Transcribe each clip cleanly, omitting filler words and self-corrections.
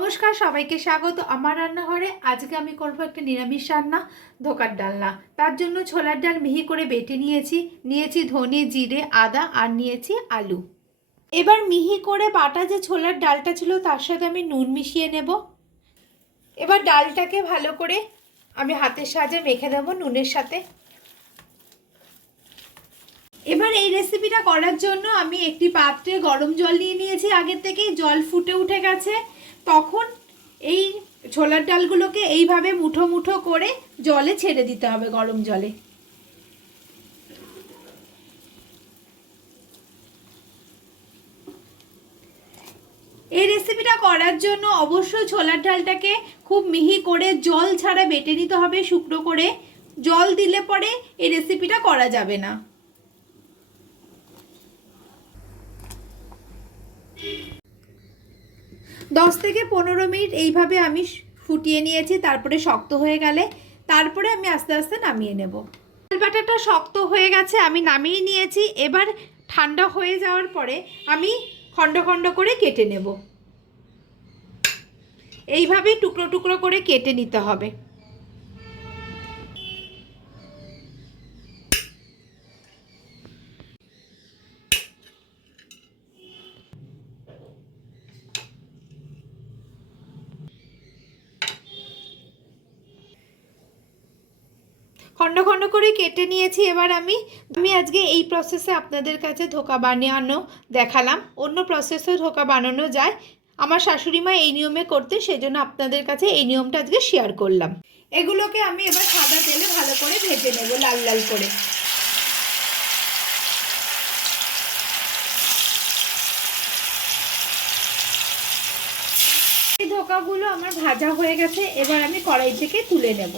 নমস্কার, সবাইকে স্বাগত আমার রান্নাঘরে। আজকে আমি করব একটা নিরামিষ রান্না, ধোকার ডালনা। তার জন্য ছোলার ডাল মিহি করে বেটে নিয়েছি ধনে, জিরে, আদা আর নিয়েছি আলু। এবার মিহি করে বাটা যে ছোলার ডালটা ছিল তার সাথে আমি নুন মিশিয়ে নেব। এবার ডালটাকে ভালো করে আমি হাতের সাহায্যে মেখে দেব নুনের সাথে। এবার এই রেসিপিটা করার জন্য আমি একটি পাত্রে গরম জল নিয়ে নিয়েছি। আগের থেকেই জল ফুটে উঠে গেছে। তখন এই ছোলার ডালগুলোকে এইভাবে মুঠো মুঠো করে জলে ছেড়ে দিতে হবে, গরম জলে। এই রেসিপিটা করার জন্য অবশ্যই ছোলার ডালটাকে খুব মিহি করে জল ছাড়া বেটে নিতে হবে, শুকনো করে। জল দিলে পরে এই রেসিপিটা করা যাবে না। দশ থেকে 15 মিনিট এইভাবে আমি ফুটিয়ে নিয়েছি। তারপরে শক্ত হয়ে গেলে তারপরে আমি আস্তে আস্তে নামিয়ে নেব। ডাল বাটাটা শক্ত হয়ে গেছে, আমি নামিয়ে নিয়েছি। এবার ঠান্ডা হয়ে যাওয়ার পরে আমি খণ্ড খণ্ড করে কেটে নেব। এইভাবে টুকরো টুকরো করে কেটে নিতে হবে। খণ্ড খণ্ড করে কেটে নিয়েছি। এবার আমি আজকে এই প্রসেসে আপনাদের কাছে ধোকা বানানো দেখালাম। অন্য প্রসেসেও ধোকা বানানো যায়, আমার শাশুড়ি মা এই নিয়মে করতে, সেজন্য আপনাদের কাছে এই নিয়মটা আজকে শেয়ার করলাম। এগুলোকে আমি এবার সাদা তেলে ভালো করে ভেজে নেব, লাল লাল করে। এই ধোকাগুলো আমার ভাজা হয়ে গেছে। এবার আমি কড়াই থেকে তুলে নেব।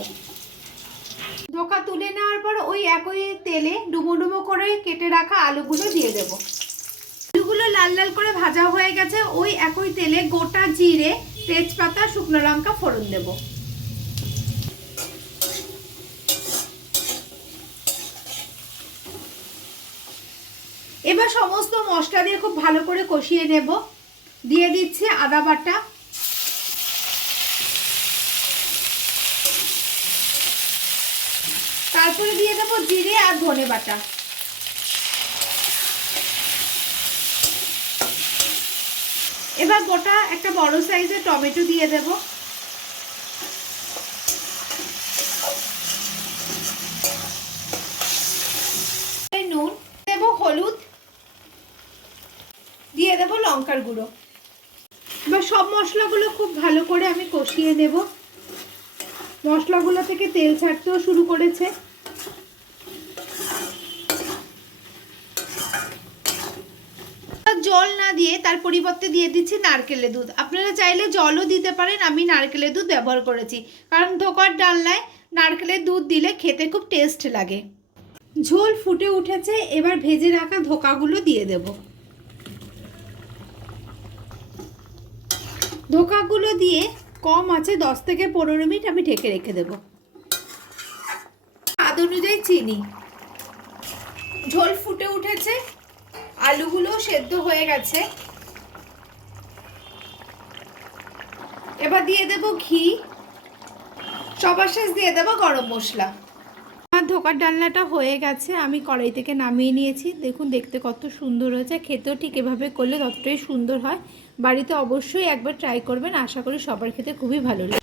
ধোকা তুলে নেওয়ার পর ওই একই তেলে ডুবো ডুবো করে কেটে রাখা আলুগুলো দিয়ে দেব। আলুগুলো লাল লাল করে ভাজা হয়ে গেছে। ওই একই তেলে গোটা জিরে, তেজপাতা, শুকনো লঙ্কা ফোড়ন দেব। এবার সমস্ত মশলা দিয়ে খুব ভালো করে কষিয়ে নেব। দিয়ে দিচ্ছি আদা বাটা, তারপরে দিয়ে দেবো জিরে আর ধনে বাটা। এবার গোটা একটা বড় সাইজের টমেটো দিয়ে দেব। নুন দেব, হলুদ দিয়ে দেব, লঙ্কার গুঁড়ো। এবার সব মশলাগুলো খুব ভালো করে আমি কষিয়ে নেব। মশলাগুলো থেকে তেল ছাড়তেও শুরু করেছে। জল না দিয়ে তার পরিবর্তে দিয়ে দিচ্ছি নারকেলের দুধ। আপনারা চাইলে জলও দিতে পারেন, আমি নারকেলের দুধ ব্যবহার করেছি, কারণ ধোকার ডালনায় নারকেলের দুধ দিলে খেতে খুব টেস্ট লাগে। ঝোল ফুটে উঠেছে। এবার ভেজে রাখা ধোকাগুলো দিয়ে দেব। ধোকাগুলো দিয়ে কম আছে 10 থেকে 15 মিনিট আমি ঢেকে রেখে দেব। স্বাদ অনুযায়ী চিনি। ঝোল ফুটে উঠেছে, আলুগুলো সেদ্ধ হয়ে গেছে। এবার দিয়ে দেব ঘি, সবার শেষ দিয়ে দেব গরম মশলা। আমার ধোকার ডালনাটা হয়ে গেছে, আমি কড়াই থেকে নামিয়ে নিয়েছি। দেখুন দেখতে কত সুন্দর হয়েছে, খেতেও ঠিক এভাবে করলে ততটাই সুন্দর হয়। বাড়িতে অবশ্যই একবার ট্রাই করবেন, আশা করি সবার খেতে খুবই ভালো লাগে।